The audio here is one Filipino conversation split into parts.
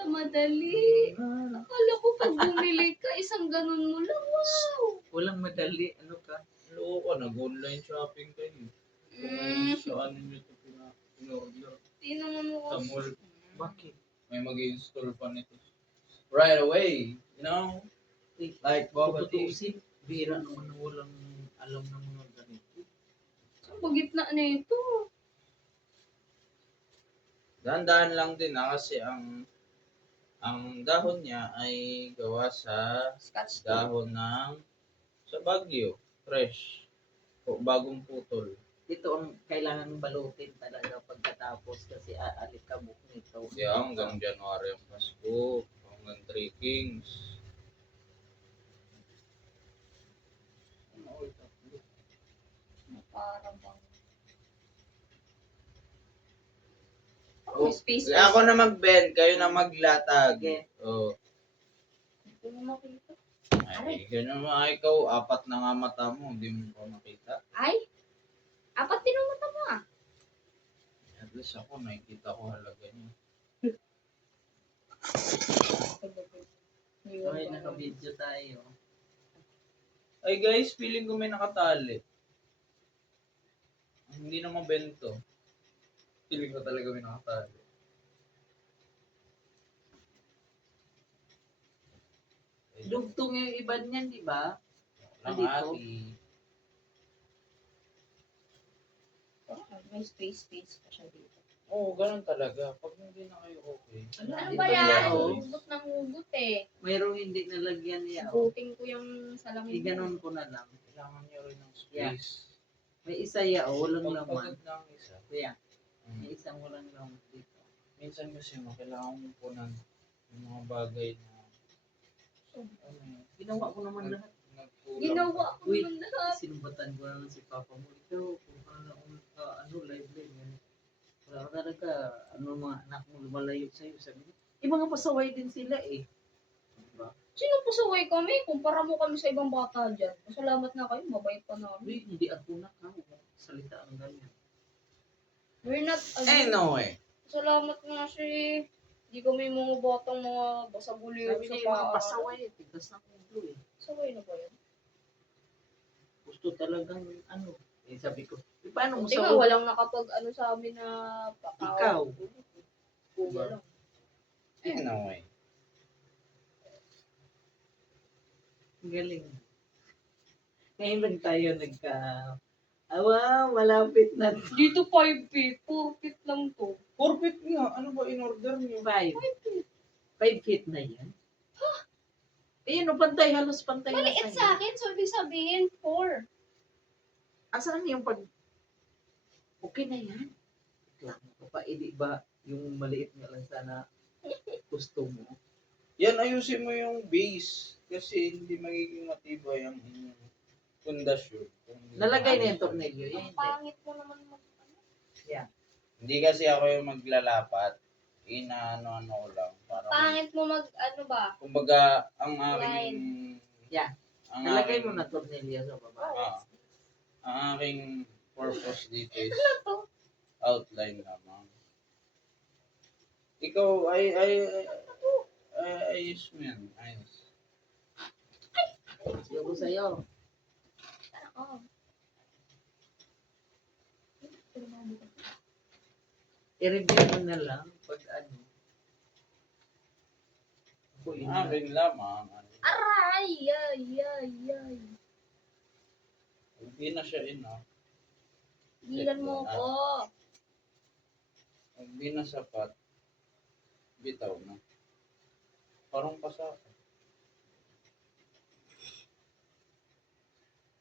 pala madali. Akala ko pag bumili ka, isang ganun mo lang. Wow! Walang madali. Ano ka? Loko ka, nag-online shopping kayo. Saan nyo ito in-order? Tinanong mo Sa ko. mall. Bakit? May mag-install pa nito. Right away. You know? Like bubble tea. Tutuusin. Bira naman na walang alam ng mga ganito. Saan ba gitna na ito? Dahan-dahan lang din kasi ang dahon niya ay gawa sa Scotch tape. dahon ng sa Baguio, fresh. O bagong putol. Ito ang kailangan balutin talaga pagkatapos kasi aalikabok nito. Kaya hanggang January ang Pasko, hanggang 3 Kings. Ano ito? Parang bang... Oh, May space ako na mag-bend, kayo na maglatag. Sige. Oh. Hindi mo makita. Ay, ganyan mo. Ay, ikaw, apat na nga mata mo, hindi mo pa makita. Ay! Apat din ang mata mo ah. At least ako, nakikita ko halaga niya. Okay, naka-video tayo. Ay guys, feeling ko may nakatali. Hindi naman bento. Feeling ko talaga may nakatali. Dugtong yung iba niyan, di ba? Lang Dito? ati. May space pa siya dito. Oo, ganun talaga. Pag hindi na kayo okay. Ano Ito ba yan, yan? oh. Hugot ng hugot eh. Mayroong hindi nalagyan niya. Hugutin ko yung salamin. Iganon ko na lang. Kailangan niyo rin ng space. May isa ya, walang Pag laman. pagod ng isa. Kuya, may isang walang laman dito. Minsan kasi kailangan mo po ng mga bagay na ano yun, Ginawa ko naman lahat. nagkulang. Ginawa ko Uy, naman lahat. sinumbatan ko na lang si Papa mo. Ikaw, kung paano live. Yan. Wala ka talaga, mga anak mo lumalayo sa'yo. Sabi ko, mga pasaway din sila eh. Diba? Sino pasaway kami? Kumpara mo kami sa ibang bata dyan. Masalamat na kayo, mabait pa namin. Uy, hindi ako na ka. Salita ang ganyan. We're not, No way. Salamat nga si... Hindi kami mga batang mga basaguliro Sabi sa niya yung mga paa. pasaway, tigas na ulo eh. Pasaway na ba yan? Gusto talagang sabi ko, paano mo Buti sa nga, walang nakapag sa amin na Ikaw. Kuya lang. No way. Galing. Ngayon lang tayo malapit na. Dito 5 feet, 4 feet lang to. 4 feet nga. Ano ba in-order niyo? 5 feet na yan. Eh, pantay, halos pantay. na Maliit tayo. sa akin, so ibig sabihin 4. Asan yung okay na yan? Reklamo ko pa, di ba yung maliit nga lang sana gusto mo? Yan, ayusin mo yung base. Kasi hindi magiging matibay ang inyong pundasyon. Nalagay na yung tornilyo. Ang Yan, hindi. pangit mo naman Hindi kasi ako yung maglalapat. Inaano-ano ko lang. Para Pangit mo kumbaga, ang aking... Yeah. Ang Nalagay aking, mo na tornilyo sa baba. ang aking purpose dito is outline lamang. Ikaw, ayos mo yan. Ayos. Siya ko sa'yo. I-review mo na lang pag Uy, Ang aking lamang. Aray! Ay! Hindi na siya Gilan mo ko. Hindi na sapat. Bitaw na. Parang pasaka.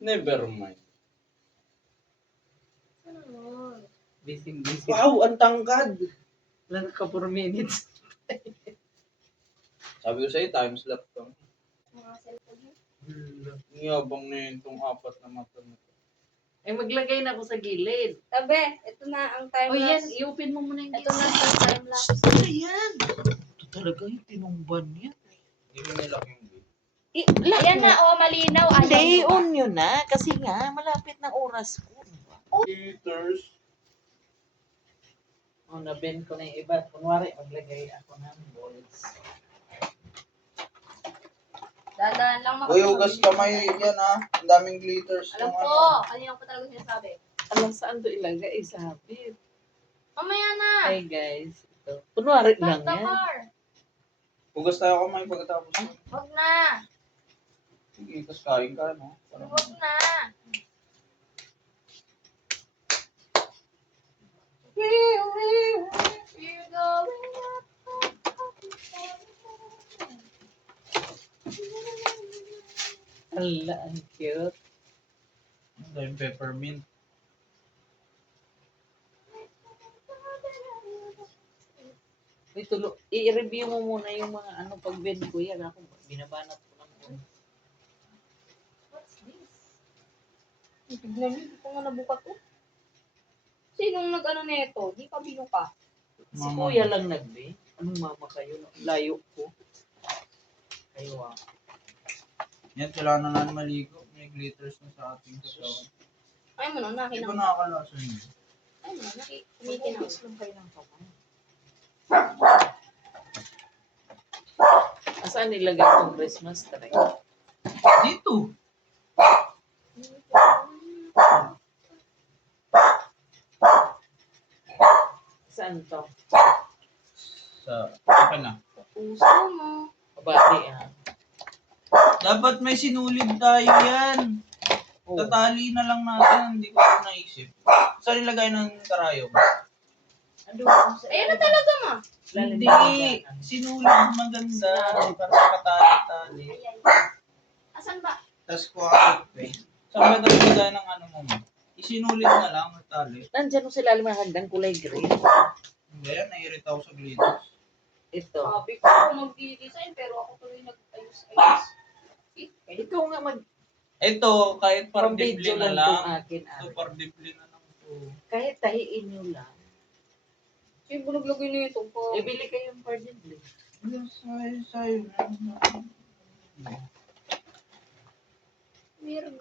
Never mind. Ano? busy. Wow, ang tangkad! Lang ka 4 minutes. Sabi ko sa'yo, time slap ka. Mga cellphone mo. Niyabang na yun itong 4 na mata mo. Eh, maglagay na ako sa gilid. Tabi, ito na ang time O yan, lapse. i-open mo muna yung Ito na ang time lapse. Ayan! Ito talaga yung tinumban niya. Hindi mo nilak yung gate. Ayan na, malinaw. Hindi, on yun na. Kasi nga, malapit ng oras ko. Peters. Oh, na-bend ko na yung iba. Kunwari, maglagay ako ng balls. Dadaan lang Uy, hugas kamay yan ha. Ang daming glitters Alam ng ko, ano. kanina ko talaga sinasabi. Alam saan to ilagay? Sabit. Mamaya na. Hi guys. Ito. Kunwari lang Start the yan. car. Hugas tayo kamay pagkatapos. Wag na. Sige, tapos kain ka, no? Parang- Wag na. We're going up. Hala, ang cute. Ang daming peppermint. Uy, i-review mo muna yung mga ano pag-bend ko yan. Ako, binabanat ko lang po. What's this? Tignan niyo, hindi ko nga nabukat to. Sinong nag-ano nito? Di pa binuka. Si Mama. kuya lang nagbe. Anong mama kayo? Layo ko. Kayo ah. Yan, kailangan na natin maligo. May glitters na sa ating katawan. Ay mo na, Di ba nakinang. nakakalasa niyo? Ay mo na, kumikinang. Kumikis lang kayo ng kamay. Saan nilagay itong Christmas tree? Dito! Saan to? Okay na. Puso mo. Kabati ah. Dapat may sinulid tayo yan. Oh. Tatali na lang natin. Hindi ko naisip. Saan nilagay ng karayom? Ano? Ayun na talaga ma. Hindi. Sinulid maganda. Para sa katali-tali. Ay, ay. Asan ba? Tapos kuha ka paste. Saan ba daw nilagay ng ano mo? Isinulid na lang ang tali. Nandyan mo sila ng hagdan kulay green. Hindi yan. Naiirita ako sa glitters. Ito. Sabi ko ako mag-design pero ako tuloy nag-ayos-ayos. Ikaw nga mag Ito, kahit parang video dibli na lang lang. itong akin. Ito, Ari. parang dibli na lang ito. Kahit tahiin nyo lang. Yung bulaglagay na ito po. Ibili kayong pardibli. Sayo na. Meron